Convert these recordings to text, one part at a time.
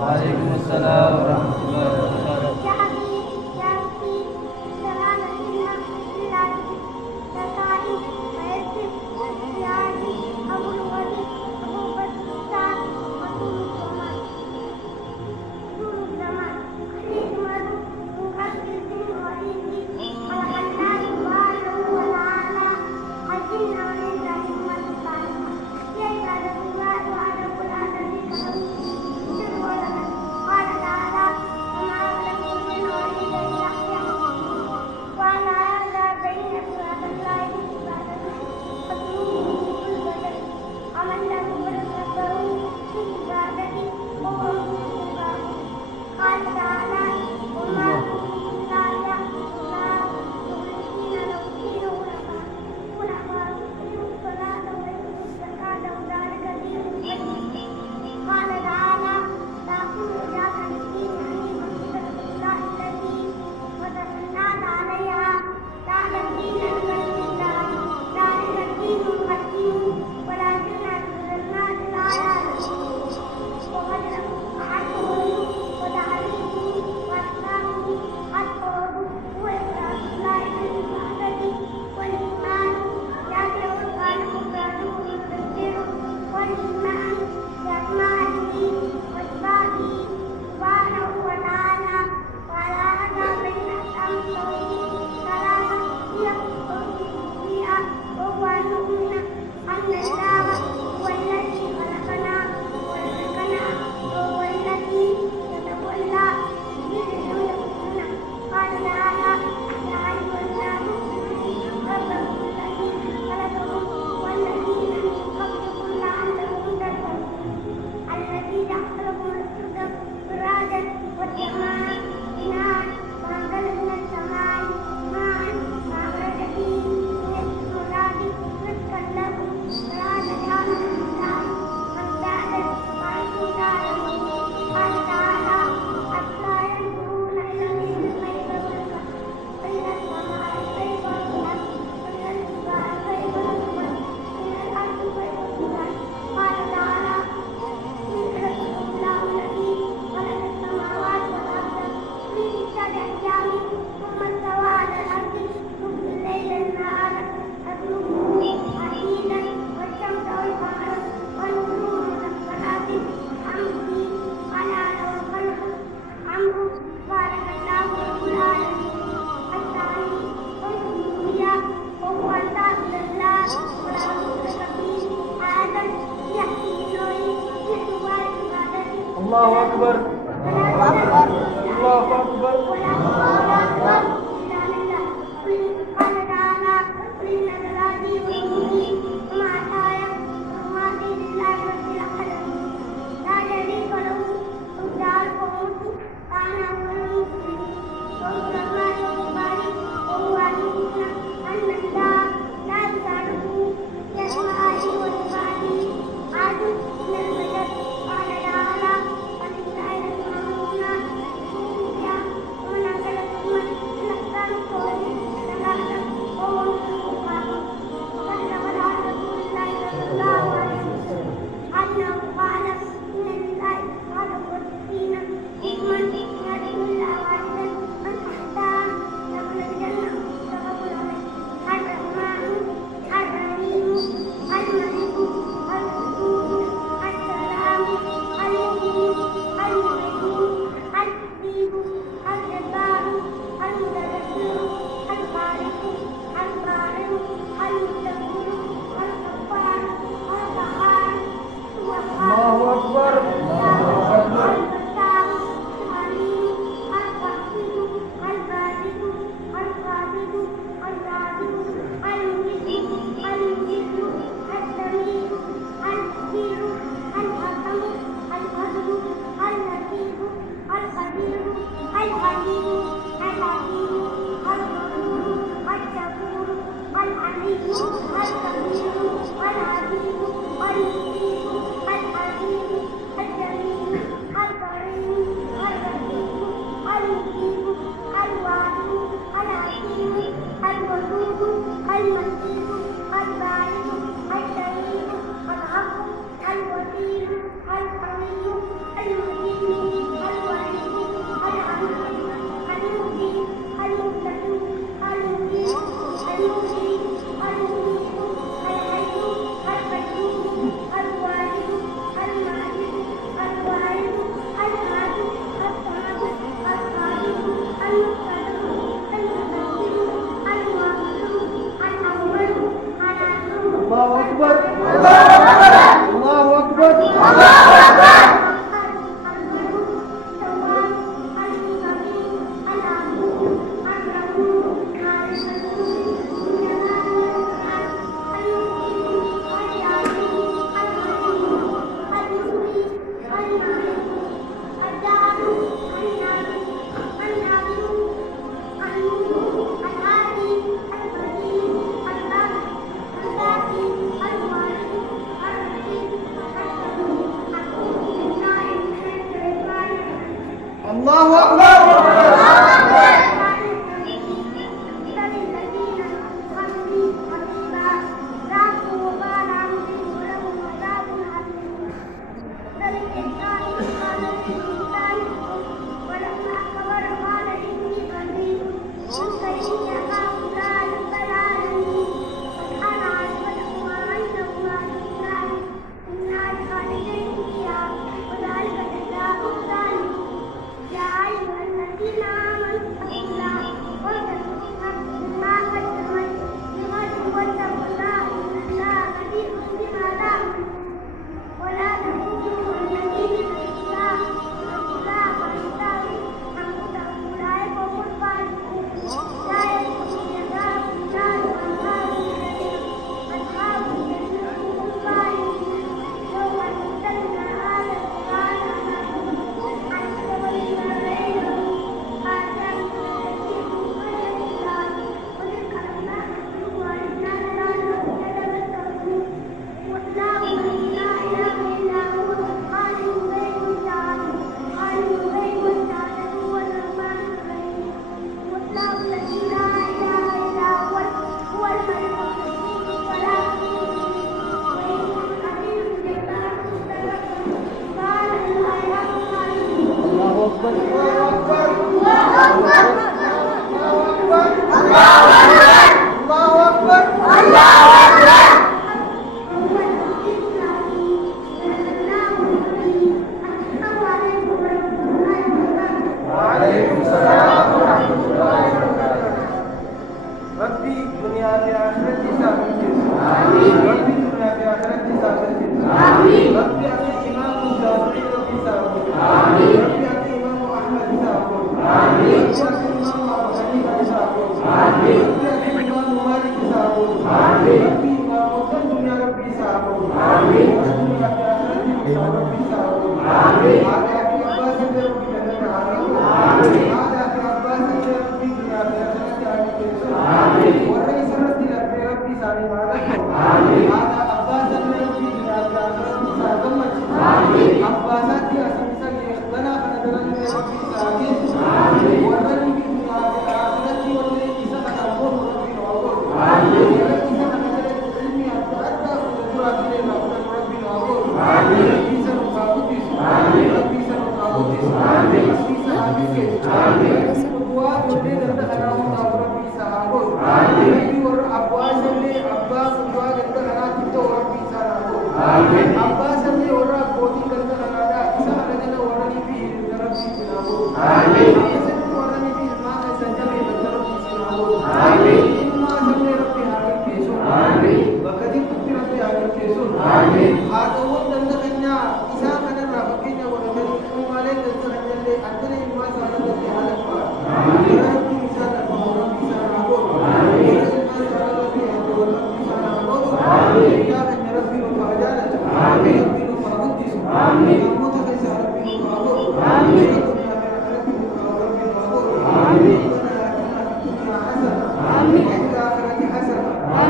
وعليكم السلام ورحمة الله وبركاته. يا حبيب يا رفيق سلام منا لله زكائي ويسر واختياري أبو الوليد أبو بكر رسول الزمان خليل مدو مقدس وليدي الحنان سبحانه وتعالى حجنا ولله همة الصالحة يجعل الله وعلى كل ذلك سر ولد قال تعالى وما خلقت الجن والإنس إلا ليعبدون وأنا هذا بين صراط الله عبادته فاطلبوه بكل بدن ومن لم يكن ربه في عبادته وهو مؤمن قال تعالى وما كنت الله مخلصين له الدين حنفاء يقيموا الصلاة ويؤتوا الزكاة وذلك دين القيم قال تعالى لكن وجاء الدين حنيفا فطرة الله التي فطر الناس عليها لا تبديل لخلق الله ذلك الدين القيم ولكن أكثر الناس لا يعلمون وقد أحدهم وتعليمه وأحكامه القول وإفراد الله بالعبادة والإيمان يدعو الخالق فعله وتدبيره والإيمان بأسمائه وصفاته سبحانه وتعالى وعلى هذا بين أقسام التوحيد ثلاثة هي الربوبية وهو أن نؤمن أن الله هو الذي خلقنا ورزقنا وهو الذي يتولى برزقنا قال تعالى يا أيها الناس ربكم الذي خلقكم والذين من قبلكم لعلكم تتقون الذي جعلكم الأرض فراشا والسماء بناء وأنزل من السماء ماء فأخرج به من الثمرات رزقا لكم فلا تجعلوا لله أندادا وأنتم تعلمون قال تعالى حتى ينظرون إلى الإبل كيف خلقت وإلى السماء كيف رفعت وإلى الجبال كيف نصبت وإلى الأرض كيف سطحت قال تعالى ذكركم الله الذي خلق السماوات والأرض في ستة أيام ثم استوى على الأرض يغشي الليل النهار يطلبه حثيثا والشمس والقمر والنجوم مسخرات بأمره ألا له الخلق أمره بارك الله رب العالمين الثاني الربوبية وهو أن تعبد الله ولا تشرك به أحدا يأتي إليه باعتبار عبادته الله أكبر. الله أكبر. قال تعالى قل إن صلاتي ونسكي ومحياي ومماتي لله رب العالمين لا شريك له وبذلك أمرت وأنا أول المسلمين ومن الله وبارك وهو أن يؤمن أن الله لا يسأله بأسمائه وصفاته أحد من البشر قال تعالى ولله الأسماء الحسنى فادعوه بها ومن أرسل ثم الله أكبر.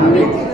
Amin.